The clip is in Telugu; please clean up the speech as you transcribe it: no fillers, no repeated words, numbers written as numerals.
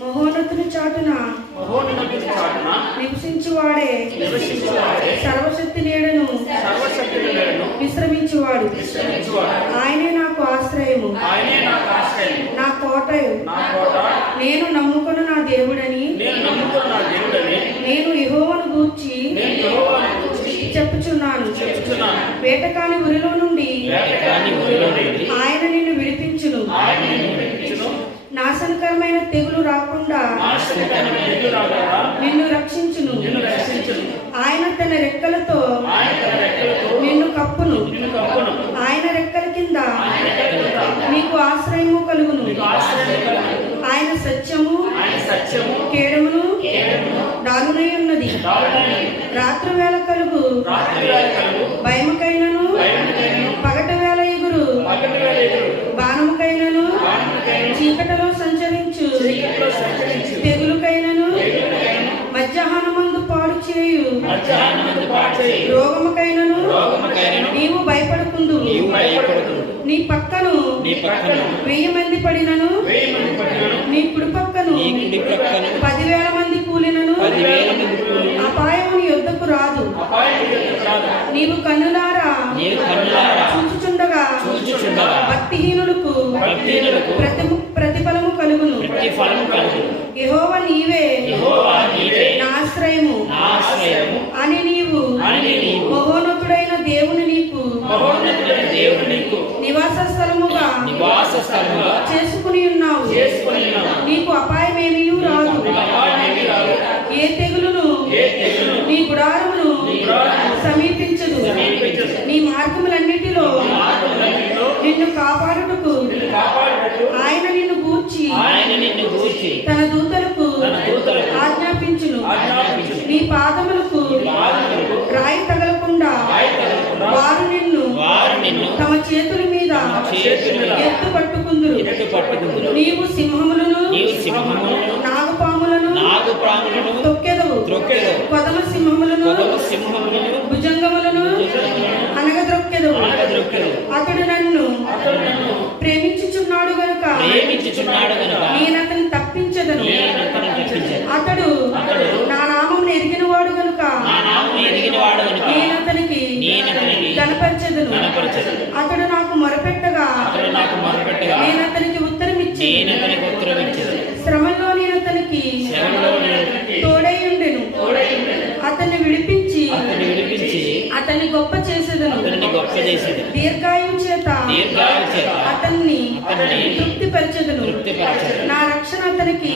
మహోన్నతుని చాటున నివసించువాడే సర్వశక్తి నీడను విశ్రమించువాడు. ఆయనే నాకు ఆశ్రయము, నా కోటయు, నేను నమ్ముకున్న నా దేవుడని నేను యెహోవాను గూర్చి చెప్పుచున్నాను. వేటకాని ఉరిలో నుండి ఆయన నిన్ను విడిపించును. నాశనకరమైన తెగులు రాకుండా నిన్ను రక్షించును. ఆయన తన రెక్కలతో నిన్ను కప్పును. ఆయన రెక్కల కింద నీకు ఆశ్రయము కలుగును. ఆయన సత్యము కేడమును దాగునై ఉన్నది. రాత్రి వేళ కలుగు భయముకైనను, పగట వేళ ఎగురు బాణముకైనను, చీకటిలో సంచరించు తెగులుకైనను, మధ్యాహ్నమందు పాడు చేయు రోగముకైనను నీవు భయపడకుందు. నీ పక్కను 1000 మంది పడినను, నీ కుడి పక్కను 10,000 మంది కూలినను అపాయము నీ యొద్దకు రాదు. నీవు కన్నులారా చూచుచుండగా భక్తిహీనులకు ప్రతిఫలము కలుగును. యెహోవా నీవే నా ఆశ్రయము అని నీవు మహోన్నతుడైన దేవుని నీకు నివాస స్థలముగా చేసుకుని ఉన్నావు. నీకు అపాయమేమీ రాదు. ఏ తెగులును నీ గుడారమును సమీపించదు. నీ మార్గములన్నిటిలో నిన్ను కాపాడుటకు ఆయన నిన్ను గూర్చి తన దూతలకు ఆజ్ఞాపించును. నీ పాదములకు రాయి తగలకుండా వారు నిన్ను తమ చేతుల మీద ఎత్తు పట్టుకుందురు. నీవు సింహములను నాగుపాములను తొక్కెదవు. కొదమ సింహములను భుజంగములను అనగద్రొక్కెదవు. అతడు నన్ను ప్రేమించుచున్నాడు గనుక నేను అతన్ని తప్పించదను. అతడు నా నామమును ఎరిగినవాడు గనుక నేను అతనికి కనపరచెదను. అతడు నాకు మొరపెట్టగా నేను అతనికి ఉత్తరమిచ్చి శ్రమల్లో నేను అతనికి తోడై ఉండెను. అతన్ని విడిపించి అతన్ని గొప్ప చేసేదను. దీర్ఘాయువు చేత అతన్ని తృప్తిపరచెదను. నా రక్షణ అతనికి